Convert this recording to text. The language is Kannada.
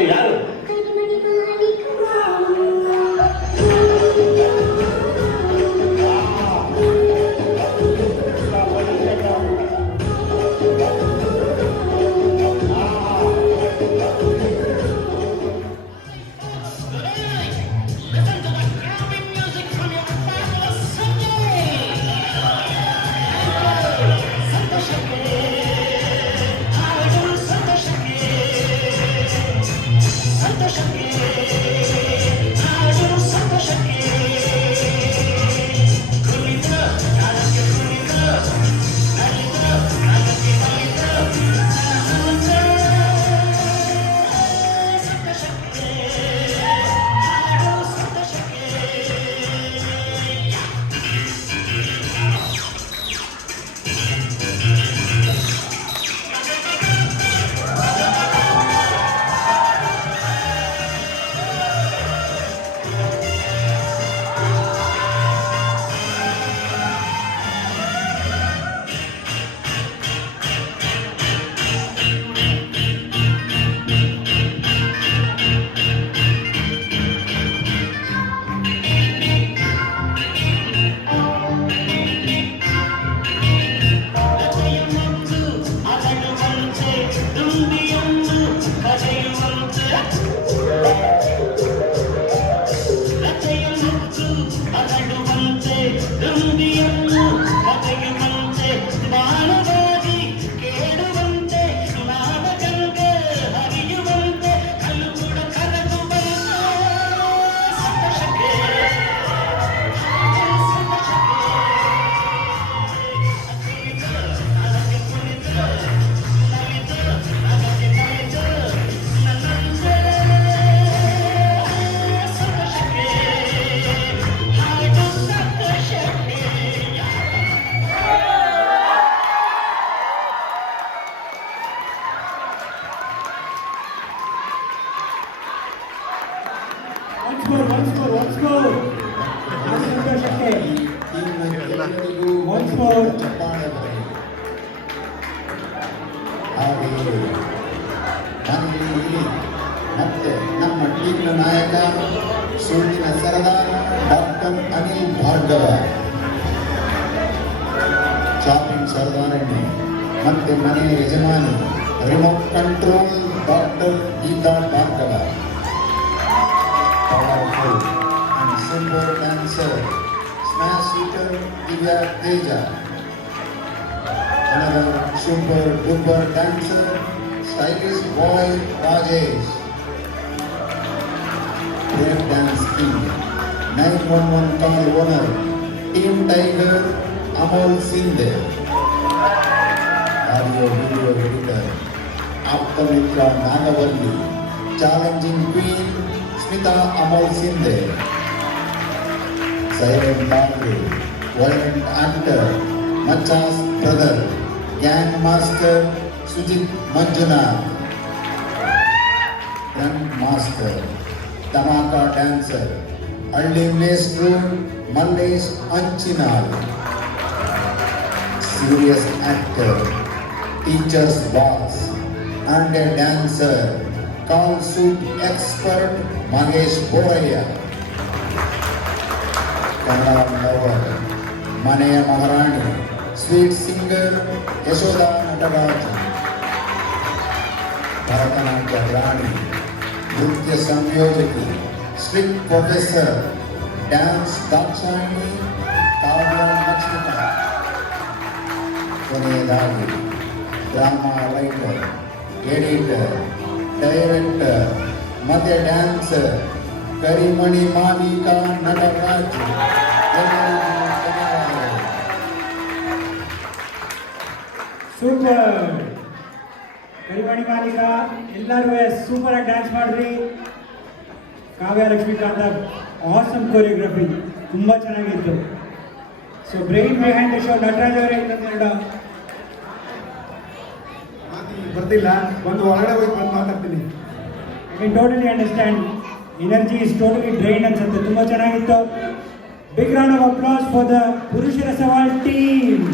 ಓಕೆ, ಯಾರು? ಮತ್ತೆ ನಮ್ಮ ಟೀಮ್ನ ನಾಯಕ ಸುಳ್ಳಿನ ಸರದಾರ ಡಾಕ್ಟರ್ ಅನಿಲ್ ಭಾರ್ಗವ, ಚಾಪಿಂಗ್ ಸರದಾರಣ್ಯ ಮತ್ತೆ ಮನೆಯ ಯಜಮಾನಿ remote control doctor Geeta Bhargava, powerful and simple dancer smash eater Divya Teja, another super duper dancer stylish boy Rajesh, break dance king 911 call owner Team Tiger Amol Sinde, audio video editor Aptamitra Nagavalli, challenging queen Smita Amol Sinde, silent dancer, violent actor Machas brother, gang master Sujit Manjunath, grand master Tamaka dancer Alli Maestro Mallesh Anchinal, serious actor, teacher's boss and a dancer call suit expert Mahesh Boraya, Kannada lover Maneya Maharani, sweet singer Yashoda Nataraj, ಭರತನಾಟ್ಯ ರಾಣಿ, ನೃತ್ಯ ಸಂಯೋಜಕಿ, strict professor, dance Dakshayini Kavya Lakshmika, ಕೊನೆಯದಾಗಿ ಡ್ರಾಮಾ ರೈಟರ್, ಎಡಿಟರ್, ಡೈರೆಕ್ಟರ್ ಮತ್ತೆ ಡ್ಯಾನ್ಸರ್ ಕರಿಮಣಿ ಮಾಲಿಕಾ ನಟರಾಜ್. ಸೂಪರ್ ಕರಿಮಣಿ ಮಾಲಿಕಾ, ಎಲ್ಲರೂ ಸೂಪರ್ ಆಗಿ ಡ್ಯಾನ್ಸ್ ಮಾಡಿದ್ರಿ. ಕಾವ್ಯ ಲಕ್ಷ್ಮೀಕಾಂತ ಆಸಮ್ ಕೊರಿಯೋಗ್ರಫಿ ತುಂಬ ಚೆನ್ನಾಗಿತ್ತು. So brain behind the show Nataraj ಅವರೇ ಇನ್ನೊಂದೆರಡು ಬರ್ತಿಲ್ಲ, ಒಂದು ಹೊರಗಡೆ ಹೋಗಿ ಬಂದು ಮಾತಾಡ್ತೀನಿ. I can totally understand, energy is totally drain ಅನ್ಸುತ್ತೆ. ತುಂಬ ಚೆನ್ನಾಗಿತ್ತು. Big round of applause for the ಪುರುಷರ ಸವಾಲ್ ಟೀಮ್.